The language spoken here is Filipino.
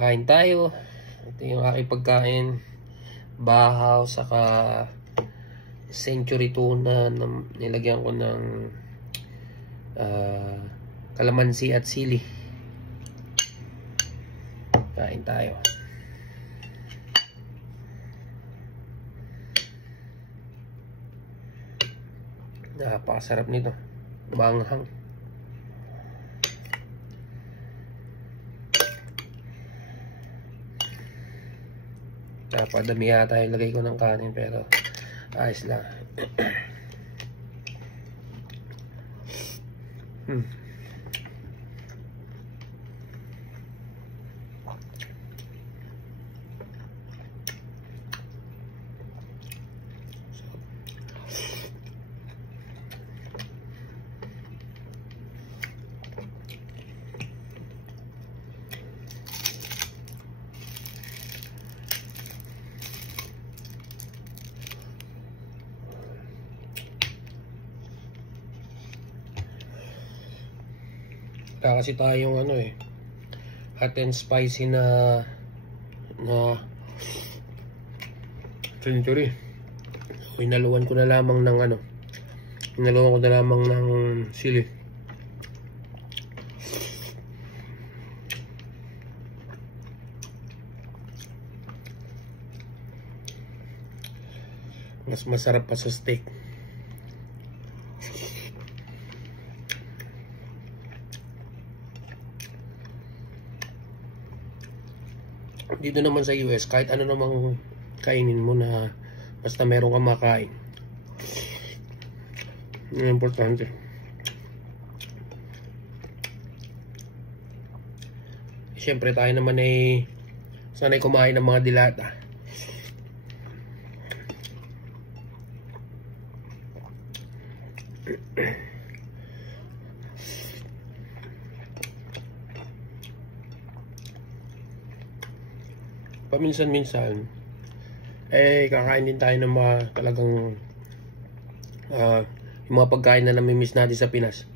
Kain tayo. Ito yung aking pagkain. Bahaw saka century tuna na nilagyan ko ng kalamansi at sili. Kain tayo. Napakasarap nito. Manghang. Napadami yata yung lagay ko ng kanin pero ayos lang. Kasi tayong hot and spicy na century. Hinaluan ko na lamang ng sili. Mas masarap pa sa steak. Dito naman sa US, kahit ano namang kainin mo na basta meron kang makain. Yan importante. Siyempre tayo naman ay sanay kumain ng mga dilata. Paminsan-minsan kakain din tayo ng mga talagang yung mga pagkain na namimiss natin sa Pinas.